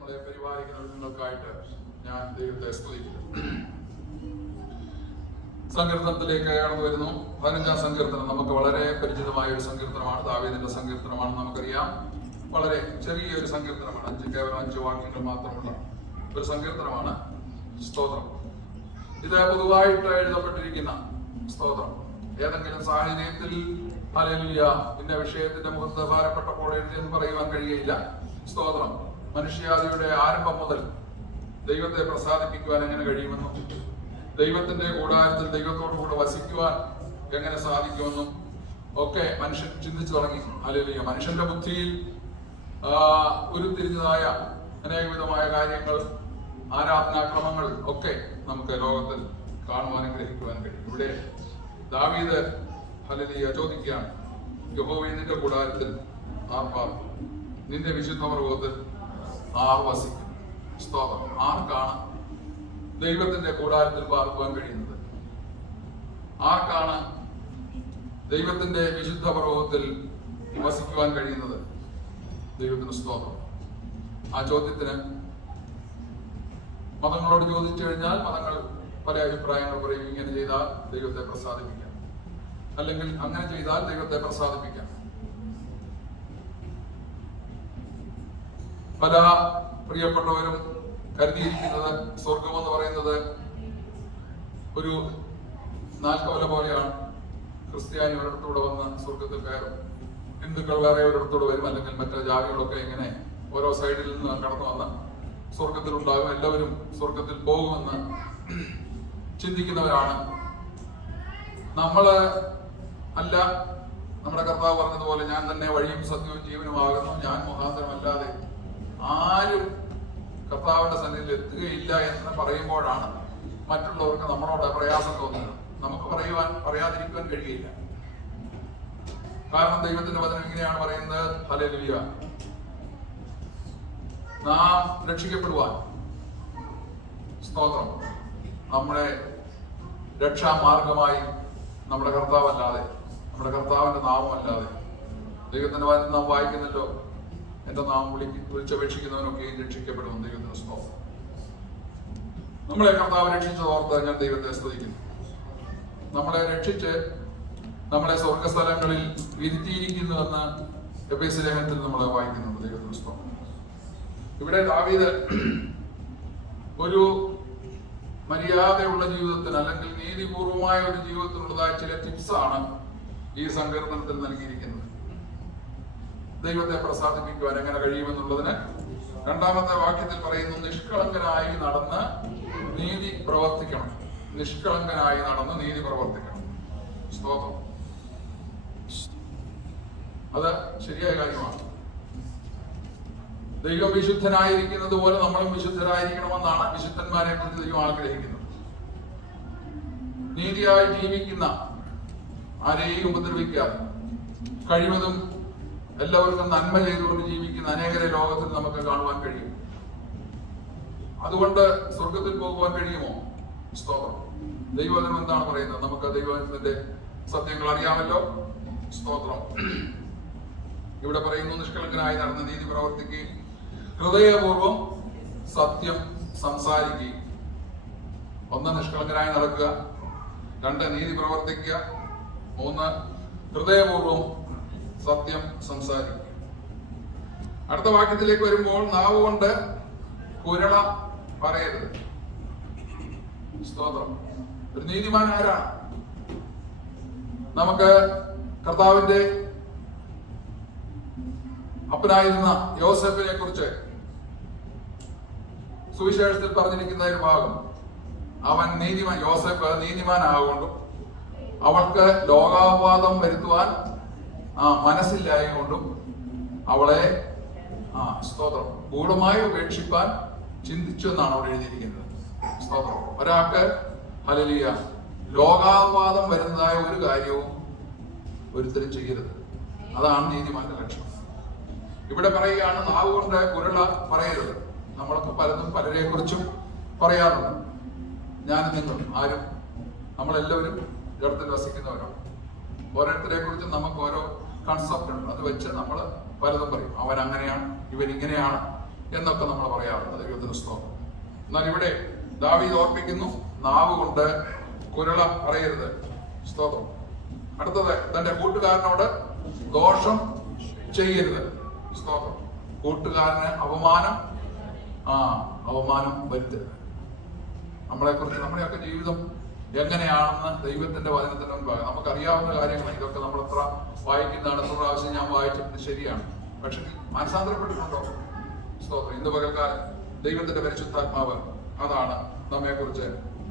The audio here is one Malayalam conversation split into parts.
നമ്മളെ പരിപാലിക്കുന്ന നിങ്ങൾക്കായിട്ട് ഞാൻ ദൈവത്തെ സ്തുതിക്കുന്നു. സങ്കീർത്തനത്തിലേക്ക് കടന്നു വരുന്നു. പതിനഞ്ചാം സങ്കീർത്തനം നമുക്ക് വളരെ പരിചിതമായ ഒരു സങ്കീർത്തനമാണ്. ദാവീദിന്റെ സങ്കീർത്തനമാണ് നമുക്കറിയാം. വളരെ ചെറിയ ഒരു സങ്കീർത്തനമാണ്. അഞ്ച് കേവലം അഞ്ച് വാക്യങ്ങൾ മാത്രമുള്ള ഒരു സങ്കീർത്തനമാണ്. സ്തോത്രം. ഇത് പൊതുവായിട്ട് എഴുതപ്പെട്ടിരിക്കുന്ന സ്തോത്രം. ഏതെങ്കിലും സാഹചര്യത്തിൽ അലലിയ ഇന്ന വിഷയത്തിന്റെ മുഖത്ത് ഭാരപ്പെട്ടപ്പോൾ എഴുതിയെന്ന് പറയുവാൻ കഴിയില്ല സ്തോത്രം. മനുഷ്യാദിയുടെ ആരംഭം മുതൽ ദൈവത്തെ പ്രസാദിപ്പിക്കുവാൻ എങ്ങനെ കഴിയുമെന്നും ദൈവത്തിന്റെ കൂടാരത്തിൽ ദൈവത്തോടു കൂടെ വസിക്കുവാൻ എങ്ങനെ സാധിക്കുമെന്നും ഒക്കെ മനുഷ്യൻ ചിന്തിച്ചു തുടങ്ങി. അല്ലെങ്കിൽ മനുഷ്യന്റെ ബുദ്ധിയിൽ ഉരുത്തിരിഞ്ഞതായ അനേകവിധമായ കാര്യങ്ങൾ ആരാധനാക്രമങ്ങൾ ഒക്കെ നമുക്ക് ലോകത്തിൽ കാണുവാനും ഗ്രഹിക്കുവാനും കഴിയും. ഇവിടെ ദാവീദ് ഹലലിയ ചോദിക്കുകയാണ് യഹോവ നിന്റെ കൂടാരത്തിൽ ആർപ്പാർ? നിന്റെ വിശുദ്ധ ആർ വസിക്കും സ്തോത്രം. ആർക്കാണ് ദൈവത്തിന്റെ കൂടാരത്തിൽ പാർക്കുവാൻ കഴിയുന്നത്? ആർക്കാണ് ദൈവത്തിന്റെ വിശുദ്ധ പർവതത്തിൽ വസിക്കുവാൻ കഴിയുന്നത്? ദൈവത്തിന് സ്തോത്രം. ആ ചോദ്യത്തിന് മതങ്ങളോട് ചോദിച്ചു കഴിഞ്ഞാൽ മതങ്ങൾ പല അഭിപ്രായങ്ങൾ പറയും ഇങ്ങനെ ചെയ്താൽ ദൈവത്തെ പ്രസാദിപ്പിക്കാം. അല്ലെങ്കിൽ അങ്ങനെ ചെയ്താൽ ദൈവത്തെ പ്രസാദിപ്പിക്കാം. പല പ്രിയപ്പെട്ടവരും കരുതിയിരിക്കുന്നത് സ്വർഗം എന്ന് പറയുന്നത് ഒരു നാൽക്കവല പോലെയാണ്. ക്രിസ്ത്യാനി ഒരിടത്തൂടെ വന്ന് സ്വർഗത്തിൽ കയറും. ഹിന്ദുക്കൾ വേറെ ഒരിടത്തൂടെ വരും അല്ലെങ്കിൽ മറ്റു ജാതികളൊക്കെ ഇങ്ങനെ ഓരോ സൈഡിൽ നിന്ന് കടന്നു വന്ന് സ്വർഗത്തിൽ ഉണ്ടാകും എല്ലാവരും സ്വർഗത്തിൽ പോകുമെന്ന് ചിന്തിക്കുന്നവരാണ്. നമ്മൾ അല്ല നമ്മുടെ കർത്താവ് പറഞ്ഞതുപോലെ ഞാൻ തന്നെ വഴിയും സത്യവും ജീവനുമാകുന്നു ഞാൻ മുഖാന്തരമല്ലാതെ ആരും കർത്താവിന്റെ സന്നിധിയിൽ എത്തുകയില്ല എന്ന് പറയുമ്പോഴാണ് മറ്റുള്ളവർക്ക് നമ്മളോട് പ്രയാസം തോന്നുന്നത്. നമുക്ക് പറയുവാൻ പറയാതിരിക്കാൻ കഴിയില്ല. കാരണം ദൈവത്തിന്റെ വചനം ഇങ്ങനെയാണ് പറയുന്നത്. ഹല്ലേലൂയ. നാം രക്ഷിക്കപ്പെടുവാൻ. സ്തോത്രം. നമ്മുടെ രക്ഷാമാർഗമായി നമ്മുടെ കർത്താവല്ലാതെ നമ്മുടെ കർത്താവിന്റെ നാമമല്ലാതെ ദൈവത്തിന്റെ വചനം നാം വായിക്കുന്നല്ലോ എന്റെ നാം വിളി വിളിച്ചപേക്ഷിക്കുന്നവനൊക്കെയും രക്ഷിക്കപ്പെടും ദൈവത്തിന് സ്തോത്രം. നമ്മളെ കർത്താവ് രക്ഷിച്ചതോർത്ത് ഞാൻ ദൈവത്തെ സ്തുതിക്കുന്നു. നമ്മളെ രക്ഷിച്ച് നമ്മളെ സ്വർഗസ്ഥലങ്ങളിൽ ഇരുത്തിയിരിക്കുന്നുവെന്ന് എന്ന് ലേഖനത്തിൽ നമ്മൾ വായിക്കുന്നുണ്ട് ദൈവത്തിന് ഇവിടെ ദാവീദ് ഒരു മര്യാദയുള്ള ജീവിതത്തിന് അല്ലെങ്കിൽ നീതിപൂർവമായ ഒരു ജീവിതത്തിനുള്ളതായ ചില ടിപ്സ് ആണ് ഈ സങ്കീർത്തനത്തിൽ നൽകിയിരിക്കുന്നത്. ദൈവത്തെ പ്രസാദിപ്പിക്കുവാൻ എങ്ങനെ കഴിയുമെന്നുള്ളതിന് രണ്ടാമത്തെ വാക്യത്തിൽ പറയുന്നു നിഷ്കളങ്കനായി നടന്ന് നീതി പ്രവർത്തിക്കണം. നിഷ്കളങ്കനായി നടന്ന് നീതി പ്രവർത്തിക്കണം. സ്തോത്രം. അത് ശരിയായ കാര്യമാണ്. ദൈവം വിശുദ്ധനായിരിക്കുന്നത് പോലെ നമ്മളും വിശുദ്ധരായിരിക്കണമെന്നാണ് വിശുദ്ധന്മാരെ കുറിച്ച് ദൈവം ആഗ്രഹിക്കുന്നത്. നീതിയായി ജീവിക്കുന്ന ആരെയും ഉപദ്രവിക്കാതെ കഴിവതും എല്ലാവർക്കും നന്മ ചെയ്തുകൊണ്ട് ജീവിക്കുന്ന അനേകരെ ലോകത്തിൽ നമുക്ക് കാണുവാൻ കഴിയും. അതുകൊണ്ട് സ്വർഗത്തിൽ പോകുവാൻ കഴിയുമോ? സ്തോത്രം. ദൈവവചനം എന്താണ് പറയുന്നത്? നമുക്ക് ദൈവവചനത്തിന്റെ സത്യങ്ങൾ അറിയാമല്ലോ. സ്തോത്രം. ഇവിടെ പറയുന്നു നിഷ്കളങ്കനായി നടന്ന നീതി പ്രവർത്തിക്കുകയും ഹൃദയപൂർവം സത്യം സംസാരിക്കുകയും ഒന്ന് നിഷ്കളങ്കനായി നടക്കുക. രണ്ട് നീതി പ്രവർത്തിക്കുക. മൂന്ന് ഹൃദയപൂർവം സത്യം സംസാരിക്കും. അടുത്ത വാക്യത്തിലേക്ക് വരുമ്പോൾ നാവ് കൊണ്ട് കുരള പറയരുത്. സ്തോത്രം. ഒരു നീതിമാൻ ആരാണ്? നമുക്ക് കർത്താവിന്റെ അപ്പനായിരുന്ന യോസഫിനെ കുറിച്ച് സുവിശേഷത്തിൽ പറഞ്ഞിരിക്കുന്ന ഒരു ഭാഗം. അവൻ നീതിമാൻ യോസഫ് നീതിമാനാകൊണ്ടും അവൾക്ക് ലോകാപവാദം വരുത്തുവാൻ ആ മനസ്സില്ലായകൊണ്ടും അവളെ ആ സ്തോത്രം. ഗൂഢമായി ഉപേക്ഷിപ്പാൻ ചിന്തിച്ചു എന്നാണ് അവിടെ എഴുതിയിരിക്കുന്നത്. സ്തോത്രം. ഒരാൾക്ക് ഹലലിയ ലോകാവാദം വരുന്നതായ ഒരു കാര്യവും ഒരുത്തരും ചെയ്യരുത്. അതാണ് നീതിമാന്റെ ലക്ഷ്യം. ഇവിടെ പറയുകയാണ് നാവ് കൊണ്ട് കുരള പറയരുത്. നമ്മളൊക്കെ പലതും പലരെ കുറിച്ചും പറയാറുണ്ട്. ഞാനും നിങ്ങളും ആരും നമ്മളെല്ലാവരും ജഡത്തിൽ വസിക്കുന്നവരാണ് ഓരോരുത്തരെ കുറിച്ചും നമുക്ക് ഓരോ കൺസെപ്റ്റ് ഉണ്ട് അത് വെച്ച് നമ്മൾ പലതും പറയും. അവരങ്ങനെയാണ് ഇവരിങ്ങനെയാണ് എന്നൊക്കെ നമ്മൾ പറയാറുണ്ട്. ദൈവത്തിന് സ്തോത്രം. എന്നാൽ ഇവിടെ ദാവി ഓർപ്പിക്കുന്നു നാവ് കൊണ്ട് കുരള പറയരുത്. സ്തോത്രം. അടുത്തത് തന്റെ കൂട്ടുകാരനോട് ദോഷം ചെയ്യരുത്. സ്തോത്രം. കൂട്ടുകാരന് അപമാനം ആ അപമാനം വരുത്തരുത്. നമ്മളെ കുറിച്ച് നമ്മുടെയൊക്കെ ജീവിതം എങ്ങനെയാണെന്ന് ദൈവത്തിന്റെ വചനത്തിന്റെ നമുക്ക് അറിയാവുന്ന കാര്യങ്ങൾ ഇതൊക്കെ നമ്മൾ എത്ര വായിക്കുന്നതാണ് എത്ര പ്രാവശ്യം ഞാൻ വായിച്ചിട്ടുണ്ട് ശരിയാണ്. പക്ഷെ മനസ്സാന്തരപ്പെട്ടിട്ടുണ്ടോ സ്തോത്രം. ഇന്ന് പകൽക്കാലം ദൈവത്തിന്റെ പരിശുദ്ധാത്മാവ് അതാണ് നമ്മെ കുറിച്ച്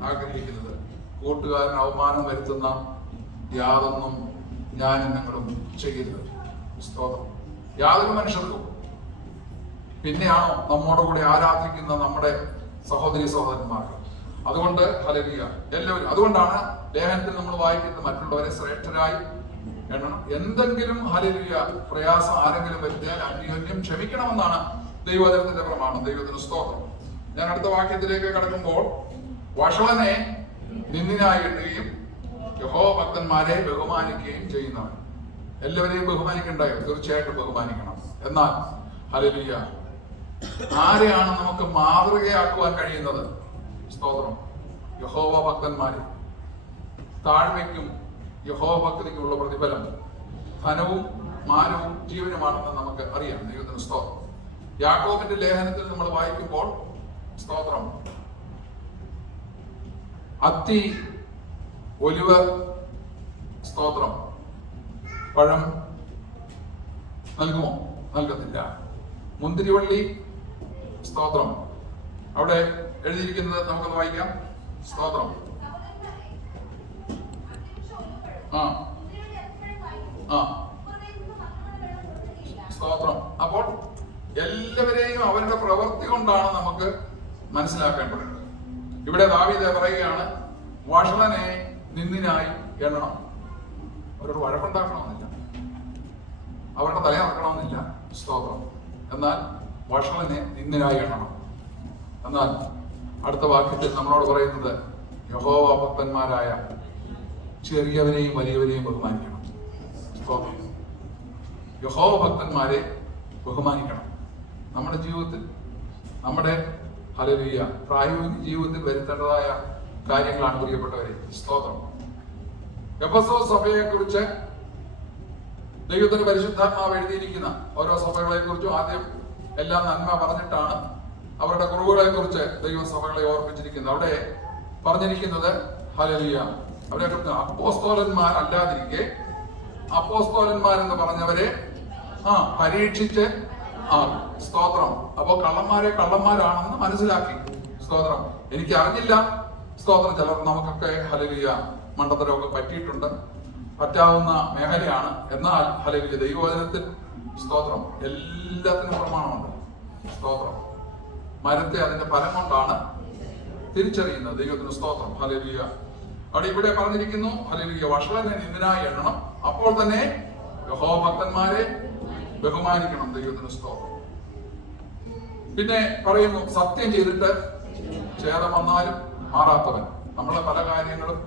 ആഗ്രഹിക്കുന്നത്. കൂട്ടുകാരൻ അവമാനം വരുത്തുന്ന യാതൊന്നും ഞാനും നിങ്ങളും ചെയ്യരുത്. സ്തോത്രം. യാതൊരു മനുഷ്യർക്കും പിന്നെയാണോ നമ്മോട് കൂടെ ആരാധിക്കുന്ന നമ്മുടെ സഹോദരി സഹോദരന്മാർക്ക്? അതുകൊണ്ട് ഹലരിയ എല്ലാവരും അതുകൊണ്ടാണ് ലേഖനത്തിൽ നമ്മൾ വായിക്കുന്നത് മറ്റുള്ളവരെ ശ്രേഷ്ഠരായി എണ്ണണം എന്തെങ്കിലും ഹാലിയ പ്രയാസം ആരെങ്കിലും വരുത്തിയാൽ അന്യോന്യം ക്ഷമിക്കണമെന്നാണ് ദൈവവചനത്തിന്റെ പ്രമാണം. ദൈവത്തിന് സ്തോത്രം. ഞാൻ അടുത്ത വാക്യത്തിലേക്ക് കടക്കുമ്പോൾ വഷളനെ നിന്ദിനായി എണ്ണുകയും യഹോ ഭക്തന്മാരെ ബഹുമാനിക്കുകയും ചെയ്യുന്നവൻ. എല്ലാവരെയും ബഹുമാനിക്കണ്ടായോ? തീർച്ചയായിട്ടും ബഹുമാനിക്കണം. എന്നാൽ ഹലലിയ ആരെയാണ് നമുക്ക് മാതൃകയാക്കുവാൻ കഴിയുന്നത്? സ്തോത്രം. യഹോവ ഭക്തന്മാരെ താഴ്മയ്ക്കും യഹോവ ഭക്തിക്കുള്ള പ്രതിഫലം ധനവും മാനവും ജീവനുമാണെന്ന് നമുക്ക് അറിയാം. ദൈവത്തിന് സ്തോത്രം. യാക്കോബിന്റെ ലേഖനത്തിൽ നമ്മൾ വായിക്കുമ്പോൾ സ്തോത്രം. അത്തി ഒലിവ് സ്തോത്രം. പഴം നൽകുമോ? നൽകത്തില്ല മുന്തിരിവള്ളി സ്തോത്രം. അവിടെ എഴുതിയിരിക്കുന്നത് നമുക്കൊന്ന് വായിക്കാം. സ്തോത്രം. ആ. ആ. സ്തോത്രം. അപ്പോൾ എല്ലാവരെയും അവരുടെ പ്രവൃത്തി കൊണ്ടാണ് നമുക്ക് മനസ്സിലാക്കേണ്ടത്. ഇവിടെ ദാവീദ് പറയുകയാണ് വഷളനെ നിന്നിനായി എണ്ണണം. അവരോട് വഴക്കുണ്ടാക്കണമെന്നില്ല. അവരുടെ തല നടക്കണമെന്നില്ല സ്തോത്രം. എന്നാൽ വഷളനെ നിന്നിനായി എണ്ണണം. എന്നാൽ അടുത്ത വാക്യത്തിൽ നമ്മളോട് പറയുന്നത് യഹോവ ഭക്തന്മാരായ ചെറിയവരെയും വലിയവരെയും ബഹുമാനിക്കണം. യഹോ യഹോവ ഭക്തന്മാരെ ബഹുമാനിക്കണം. നമ്മുടെ ജീവിതത്തിൽ നമ്മുടെ ഹലവിയ പ്രായോഗിക ജീവിതത്തിൽ വരുത്തേണ്ടതായ കാര്യങ്ങളാണ് പ്രിയപ്പെട്ടവരെ. സ്തോത്രം. എഫസോ സഭയെ കുറിച്ച് ദൈവത്തിന് പരിശുദ്ധാത്മാവ് എഴുതിയിരിക്കുന്ന ഓരോ സഭകളെ കുറിച്ചും ആദ്യം എല്ലാം നന്മ പറഞ്ഞിട്ടാണ് അവരുടെ കുറവുകളെ കുറിച്ച് ദൈവസഭകളെ ഓർമ്മിച്ചിരിക്കുന്നത്. അവിടെ പറഞ്ഞിരിക്കുന്നത് ഹലലിയ കുറിച്ച് അപ്പോസ്തോലന്മാർ അല്ലാതിരിക്കെ അപ്പോസ്തോലന്മാരെന്ന് പറഞ്ഞവരെ ആ പരീക്ഷിച്ച് ആ സ്തോത്രം. അപ്പോ കള്ളന്മാരെ കള്ളന്മാരാണെന്ന് മനസ്സിലാക്കി. സ്തോത്രം. എനിക്ക് അറിഞ്ഞില്ല സ്തോത്രം ചിലർ നമുക്കൊക്കെ ഹലവിയ മണ്ടത്തരമൊക്കെ പറ്റിയിട്ടുണ്ട്. പറ്റാവുന്ന മേഖലയാണ്. എന്നാൽ ഹലവിയ ദൈവവചനത്തിൽ സ്തോത്രം എല്ലാത്തിനും പ്രമാണമുണ്ട്. സ്തോത്രം. മരത്തെ അതിന്റെ ഫലം കൊണ്ടാണ് തിരിച്ചറിയുന്നത്. ദൈവത്തിന് സ്തോത്രം. ഹലലിയ അവിടെ ഇവിടെ പറഞ്ഞിരിക്കുന്നു അല്ലെങ്കിൽ വഷളൻ നിന്ദനായി എണ്ണണം? അപ്പോൾ തന്നെ യഹോവ ഭക്തന്മാരെ ബഹുമാനിക്കണം ദൈവത്തിന് സ്തോത്രം. പിന്നെ പറയുന്നു സത്യം ചെയ്തിട്ട് ചേരം വന്നാലും മാറാത്തവൻ. നമ്മളെ പല കാര്യങ്ങളും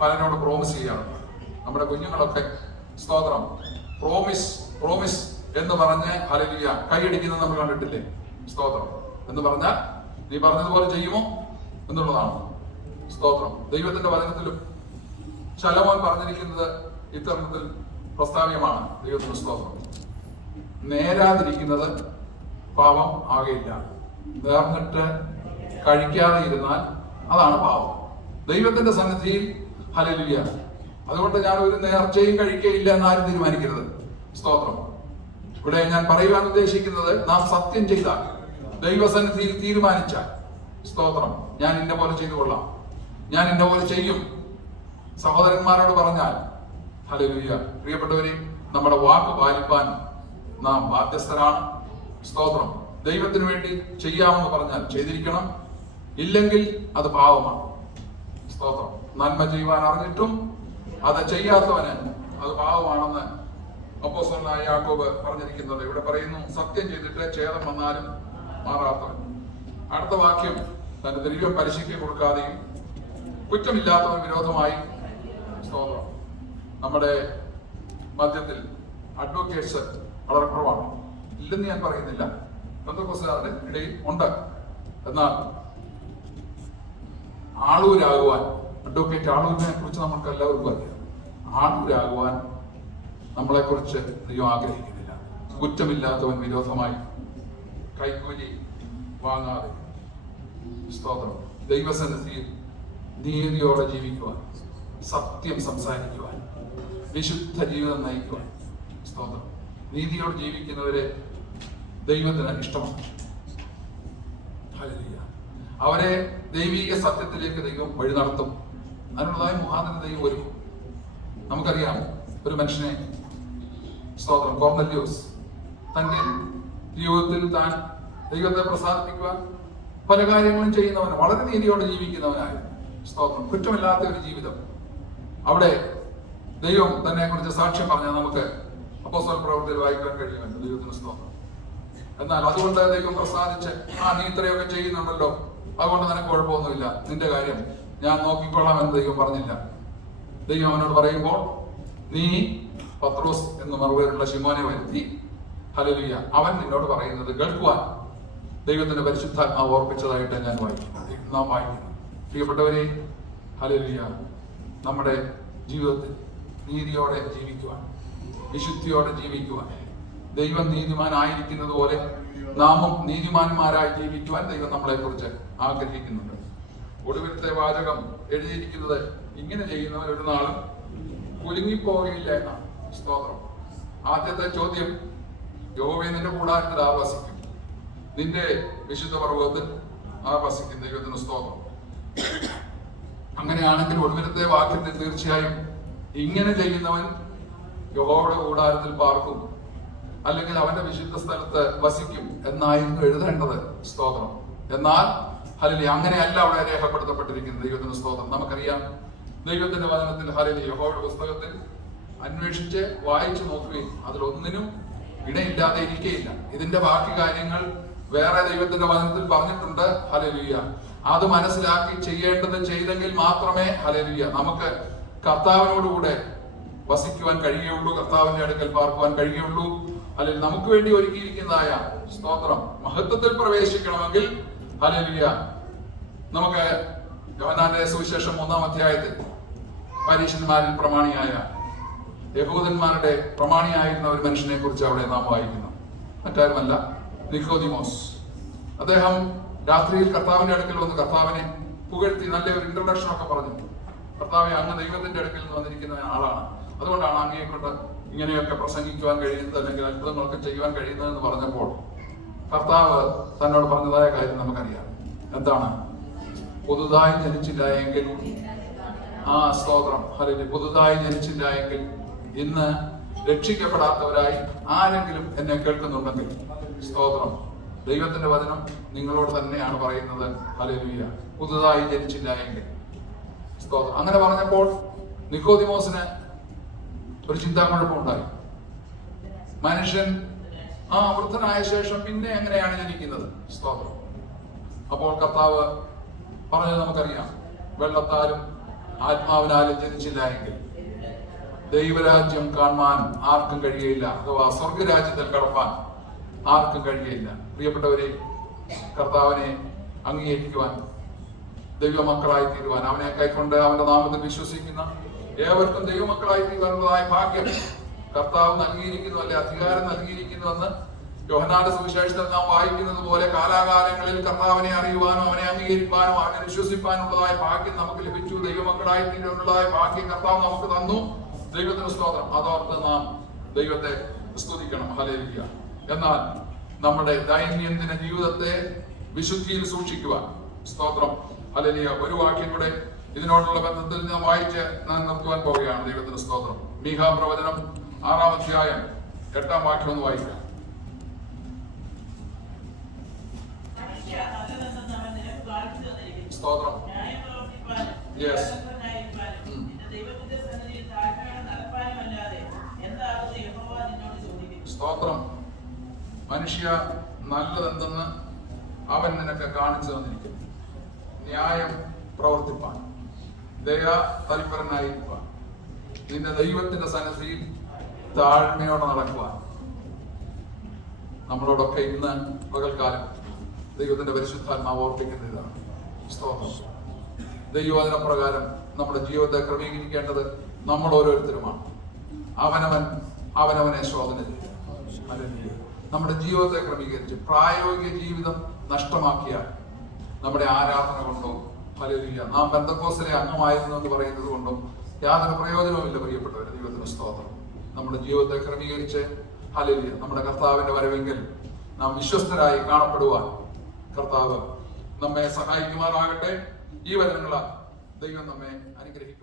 പലനോട് പ്രോമിസ് ചെയ്യാറുണ്ട് നമ്മുടെ കുഞ്ഞുങ്ങളൊക്കെ സ്തോത്രം. പ്രോമിസ് പ്രോമിസ് എന്ന് പറഞ്ഞ് ഹലലിയ കൈയടിക്കുന്നത് നമ്മൾ കണ്ടിട്ടില്ലേ? സ്തോത്രം. എന്ന് പറഞ്ഞാൽ നീ പറഞ്ഞതുപോലെ ചെയ്യുമോ? എന്നുള്ളതാണ്. സ്തോത്രം. ദൈവത്തിന്റെ വചനത്തിലും ശലമോൻ പറഞ്ഞിരിക്കുന്നത് ഇത്തരണത്തിൽ പ്രസ്താവ്യമാണ്. ദൈവത്തിന്റെ സ്തോത്രം. നേരാതിരിക്കുന്നത് പാപം ആകയില്ല. നേർന്നിട്ട് കഴിക്കാതെ ഇരുന്നാൽ അതാണ് പാപം. ദൈവത്തിന്റെ സന്നിധിയിൽ ഹലലിയ അതുകൊണ്ട് ഞാൻ ഒരു നേർച്ചയും കഴിക്കയില്ല എന്നാരും തീരുമാനിക്കരുത്. സ്തോത്രം. ഇവിടെ ഞാൻ പറയുവാൻ ഉദ്ദേശിക്കുന്നത് നാം സത്യം ചെയ്താൽ ദൈവസന്നിധിയിൽ തീരുമാനിച്ചാൽ. സ്തോത്രം. ഞാൻ ഇന്ന പോലെ ചെയ്തു കൊള്ളാം ഞാൻ ഇന്ന പോലെ ചെയ്യും. സഹോദരന്മാരോട് പറഞ്ഞാൽ ഹലലുയ്യ പ്രിയപ്പെട്ടവരെ നമ്മുടെ വാക്ക് പാലിപ്പാൻ നാം ബാധ്യസ്ഥരാണ്. സ്തോത്രം. ദൈവത്തിന് വേണ്ടി ചെയ്യാമെന്ന് പറഞ്ഞാൽ ചെയ്തിരിക്കണം. ഇല്ലെങ്കിൽ അത് പാവമാണ് സ്തോത്രം. നന്മ ചെയ്യുവാൻ അറിഞ്ഞിട്ടും അത് ചെയ്യാത്തവന് അത് പാവമാണെന്ന് അപ്പോസ്തലനായ യാക്കോബ് പറഞ്ഞിരിക്കുന്നത് ഇവിടെ പറയുന്നു. സത്യം ചെയ്തിട്ട് ഛേദം വന്നാലും മാറാത്തവൻ. അടുത്ത വാക്യം തന്റെ ദൈവം പലിശയ്ക്ക് കൊടുക്കാതെയും കുറ്റമില്ലാത്തവന് വിരോധമായി സ്തോത്രം. നമ്മുടെ മധ്യത്തിൽ അഡ്വക്കേറ്റ്സ് വളരെ കുറവാണ്. ഇല്ലെന്ന് ഞാൻ പറയുന്നില്ല. ബന്ധുക്കോസുകാരുടെ ഇടയിൽ ഉണ്ട്. എന്നാൽ ആളൂരാകുവാൻ അഡ്വക്കേറ്റ് ആളൂരിനെ കുറിച്ച് നമുക്ക് എല്ലാവർക്കും അറിയാം. ആളൂരാകുവാൻ നമ്മളെ കുറിച്ച് ആഗ്രഹിക്കുന്നില്ല. കുറ്റമില്ലാത്തവൻ വിരോധമായി കൈക്കൂലി വാങ്ങാതെ. സ്തോത്രം. ദൈവസന്നിധിയിൽ നീതിയോടെ ജീവിക്കുവാൻ സത്യം സംസാരിക്കുവാൻ വിശുദ്ധ ജീവിതം നയിക്കുവാൻ. സ്തോത്രം. നീതിയോടെ ജീവിക്കുന്നവരെ ദൈവത്തിന് ഇഷ്ടമാണ്. അവരെ ദൈവിക സത്യത്തിലേക്ക് ദൈവം വഴി നടത്തും. അതിനുള്ളതായ മുഖാന്തരം ദൈവം ഒരുക്കും. നമുക്കറിയാം ഒരു മനുഷ്യനെ സ്തോത്രം കോർണല്യൂസ് തന്റെ ജീവിതത്തിൽ താൻ ദൈവത്തെ പ്രസാദിപ്പിക്കുവാൻ പല കാര്യങ്ങളും ചെയ്യുന്നവൻ വളരെ നീതിയോടെ ജീവിക്കുന്നവനായിരുന്നു. സ്തോത്രം. കുറ്റമില്ലാത്ത ഒരു ജീവിതം. അവിടെ ദൈവം തന്നെ കുറിച്ച് സാക്ഷ്യം പറഞ്ഞാൽ നമുക്ക് അപ്പോസ്തല പ്രവൃത്തിയിൽ വായിക്കാൻ കഴിയുമെന്ന് ദൈവത്തിന് സ്തോത്രം. എന്നാൽ അതുകൊണ്ട് ദൈവം പ്രസാദിച്ച് ആ നീ ഇത്രയൊക്കെ ചെയ്യുന്നുണ്ടല്ലോ. അതുകൊണ്ട് നിനക്ക് കുഴപ്പമൊന്നുമില്ല. നിന്റെ കാര്യം ഞാൻ നോക്കിക്കൊള്ളാം എന്ന് ദൈവം പറഞ്ഞില്ല. ദൈവം അവനോട് പറയുമ്പോൾ നീ പത്രോസ് എന്ന് മറുപേരുള്ള ശിമോനെ വരുത്തി. ഹലലിയ അവൻ നിന്നോട് പറയുന്നത് കേൾക്കുവാൻ ദൈവത്തിന്റെ പരിശുദ്ധാത്മാവ് ഓർപ്പിച്ചതായിട്ട് ഞാൻ വായിക്കും. നാം വായിക്കുന്നു. പ്രിയപ്പെട്ടവരെ ഹലലുയ നമ്മുടെ ജീവിതത്തിൽ നീതിയോടെ ജീവിക്കുവാൻ വിശുദ്ധിയോടെ ജീവിക്കുവാൻ ദൈവം നീതിമാനായിരിക്കുന്നത് പോലെ നാമും നീതിമാന്മാരായി ജീവിക്കുവാൻ ദൈവം നമ്മളെ കുറിച്ച് ആഗ്രഹിക്കുന്നുണ്ട്. ഒടുവിലത്തെ വാചകം എഴുതിയിരിക്കുന്നത് ഇങ്ങനെ ചെയ്യുന്നവർ ഒരു നാളും കുലുങ്ങിപ്പോകയില്ല എന്നാണ് സ്തോത്രം. ആദ്യത്തെ ചോദ്യം യോവേ നിന്റെ കൂടാരത്തിൽ ആവാസിക്കും. നിന്റെ വിശുദ്ധ പർവതത്തിൽ ആവാസിക്കും ദൈവത്തിന് സ്തോത്രം. അങ്ങനെയാണെങ്കിൽ ഒടുവിലത്തെ വാക്യത്തിൽ തീർച്ചയായും ഇങ്ങനെ ചെയ്യുന്നവൻ യഹോവയുടെ കൂടാരത്തിൽ പാർക്കും അല്ലെങ്കിൽ അവന്റെ വിശുദ്ധ സ്ഥലത്ത് വസിക്കും എന്നായിരുന്നു എഴുതേണ്ടത് സ്തോത്രം. എന്നാൽ ഹലിലി അങ്ങനെയല്ല അവിടെ രേഖപ്പെടുത്തപ്പെട്ടിരിക്കുന്നത് ദൈവത്തിന്റെ സ്തോത്രം. നമുക്കറിയാം ദൈവത്തിന്റെ വചനത്തിൽ ഹലിലി യഹോവയുടെ പുസ്തകത്തിൽ അന്വേഷിച്ച് വായിച്ചു നോക്കുകയും അതിലൊന്നിനും ഇടയില്ലാതെ ഇരിക്കുകയില്ല ഇതിന്റെ ബാക്കി കാര്യങ്ങൾ വേറെ ദൈവത്തിന്റെ വചനത്തിൽ പറഞ്ഞിട്ടുണ്ട്. ഹലലുയ്യ അത് മനസ്സിലാക്കി ചെയ്യേണ്ടത് ചെയ്തെങ്കിൽ മാത്രമേ ഹലരിയ നമുക്ക് കർത്താവിനോടുകൂടെ വസിക്കുവാൻ കഴിയുള്ളൂ കർത്താവിന്റെ അടുക്കൽ പാർക്കുവാൻ കഴിയുള്ളൂ അല്ലെങ്കിൽ നമുക്ക് വേണ്ടി ഒരുക്കിയിരിക്കുന്നതായ സ്തോത്രം മഹത്വത്തിൽ പ്രവേശിക്കണമെങ്കിൽ ഹലലുയ്യ നമുക്ക് യോഹന്നാന്റെ സുവിശേഷം മൂന്നാം അധ്യായത്തിൽ പരീക്ഷന്മാരിൽ പ്രമാണിയായ യഹൂദന്മാരുടെ പ്രമാണിയായിരുന്ന ഒരു മനുഷ്യനെ കുറിച്ച് അവിടെ നാം വായിക്കുന്നു. മറ്റാരുമല്ല നിക്കോദിമോസ്. അദ്ദേഹം രാത്രിയിൽ കർത്താവിന്റെ അടുക്കൽ വന്ന് കർത്താവിനെ പുകഴ്ത്തി നല്ല ഒരു ഇൻട്രൊഡക്ഷൻ ഒക്കെ പറഞ്ഞു. കർത്താവെ അങ്ങ് ദൈവത്തിന്റെ അടുക്കൽ നിന്ന് വന്നിരിക്കുന്ന ആളാണ്. അതുകൊണ്ടാണ് അങ്ങയെ കൊണ്ട് ഇങ്ങനെയൊക്കെ പ്രസംഗിക്കുവാൻ കഴിയുന്നത് അല്ലെങ്കിൽ അത്ഭുതങ്ങളൊക്കെ ചെയ്യുവാൻ കഴിയുന്നത് എന്ന് പറഞ്ഞപ്പോൾ കർത്താവ് തന്നോട് പറഞ്ഞതായ കാര്യം നമുക്കറിയാം. എന്താണ്? പുതുതായി ജനിച്ചില്ല എങ്കിൽ ആ സ്തോത്രം. അല്ലെങ്കിൽ പുതുതായി ജനിച്ചില്ല എങ്കിൽ ഇന്ന് രക്ഷിക്കപ്പെടാത്തവരായി ആരെങ്കിലും എന്നെ കേൾക്കുന്നുണ്ടെങ്കിൽ സ്തോത്രം. ദൈവത്തിന്റെ വചനം നിങ്ങളോട് തന്നെയാണ് പറയുന്നത്. ഹല്ലേലൂയ. പുതുതായി ജനിച്ചില്ല എങ്കിൽ. അങ്ങനെ പറഞ്ഞപ്പോൾ നിക്കോതിമോസിന് ഒരു ചിന്താക്കുഴപ്പമുണ്ടായി മനുഷ്യൻ ആ വൃദ്ധനായ ശേഷം പിന്നെ എങ്ങനെയാണ് ജനിക്കുന്നത്? സ്തോത്രം. അപ്പോൾ കർത്താവ് പറഞ്ഞത് നമുക്കറിയാം. വെള്ളത്താലും ആത്മാവിനാലും ജനിച്ചില്ല എങ്കിൽ. ദൈവരാജ്യം കാണുവാൻ ആർക്കും കഴിയയില്ല അഥവാ സ്വർഗരാജ്യത്തിൽ കടപ്പാൻ ആർക്കും കഴിയയില്ല പ്രിയപ്പെട്ടവരെ കർത്താവിനെ അംഗീകരിക്കുവാൻ ദൈവമക്കളായി തീരുവാൻ അവനെ കൈക്കൊണ്ട് അവന്റെ നാമത്തിൽ വിശ്വസിക്കുന്ന ഏവർക്കും ദൈവമക്കളായി തീരുവാനുള്ളതായ ഭാഗ്യം കർത്താവ് നൽകിയിരിക്കുന്നു അല്ലെ? അധികാരം നൽകിയിരിക്കുന്നുവെന്ന് യോഹനാന്റെ സുവിശേഷത്തിൽ നാം വായിക്കുന്നത് പോലെ കാലാകാലങ്ങളിൽ കർത്താവിനെ അറിയുവാനും അവനെ അംഗീകരിക്കാനും അവനെ വിശ്വസിപ്പാനുള്ളതായ ഭാഗ്യം നമുക്ക് ലഭിച്ചു. ദൈവമക്കളായി തീരുവാനുള്ളതായ ഭാഗ്യം കർത്താവ് നമുക്ക് തന്നു. ദൈവത്തിന് സ്തോത്രം. അതോർത്ത് നാം ദൈവത്തെ സ്തുതിക്കണം. ഹലേലിയ എന്നാൽ നമ്മുടെ ദൈനംദിന ജീവിതത്തെ വിശുദ്ധിയിൽ സൂക്ഷിക്കുവാൻ. സ്തോത്രം. അല്ലെങ്കിൽ ഒരു വാക്യം കൂടെ ഇതിനോടുള്ള ബന്ധത്തിൽ നിന്ന് വായിച്ച് ഞാൻ നിർത്തുവാൻ പോവുകയാണ്. ദൈവത്തിന് സ്തോത്രം. മീഹാ പ്രവചനം ആറാം അധ്യായം എട്ടാം വാക്യം ഒന്ന് വായിക്കാം. സ്തോത്രം. മനുഷ്യ നല്ലതെന്തെന്ന് അവൻ നിനക്ക് കാണിച്ചു തന്നിരിക്കുന്നു. ന്യായം പ്രവർത്തിപ്പാൻ. ദയാ തൽപരനായിരിക്കാൻ നിന്റെ ദൈവത്തിന്റെ സന്നദ്ധിയിൽ താഴ്മയോടെ നടക്കുവാൻ. നമ്മളോടൊക്കെ ഇന്ന് പകൽക്കാലം ദൈവത്തിന്റെ പരിശുദ്ധാത്മാവ് ഓർപ്പിക്കുന്ന ഇതാണ്. ദൈവവചന പ്രകാരം നമ്മുടെ ജീവിതത്തെ ക്രമീകരിക്കേണ്ടത് നമ്മൾ ഓരോരുത്തരുമാണ്. അവനവൻ അവനവനെ ശോധന ചെയ്യും. നമ്മുടെ ജീവിതത്തെ ക്രമീകരിച്ച് പ്രായോഗിക ജീവിതം നഷ്ടമാക്കിയാൽ നമ്മുടെ ആരാധന കൊണ്ടോ ഹല്ലേലൂയ നാം ബന്ധക്കോസിലെ അംഗമായിരുന്നു എന്ന് പറയുന്നത് കൊണ്ടോ യാതൊരു പ്രയോജനവുമില്ല പ്രിയപ്പെട്ടവരെ. ദൈവത്തിന് സ്തോത്രം. നമ്മുടെ ജീവിതത്തെ ക്രമീകരിച്ച് ഹല്ലേലൂയ നമ്മുടെ കർത്താവിന്റെ വരവെങ്കിൽ നാം വിശ്വസ്തരായി കാണപ്പെടുവാൻ കർത്താവ് നമ്മെ സഹായിക്കുമാറാകട്ടെ. ഈ വചനങ്ങളാൽ ദൈവം നമ്മെ അനുഗ്രഹിക്കുമാറാകട്ടെ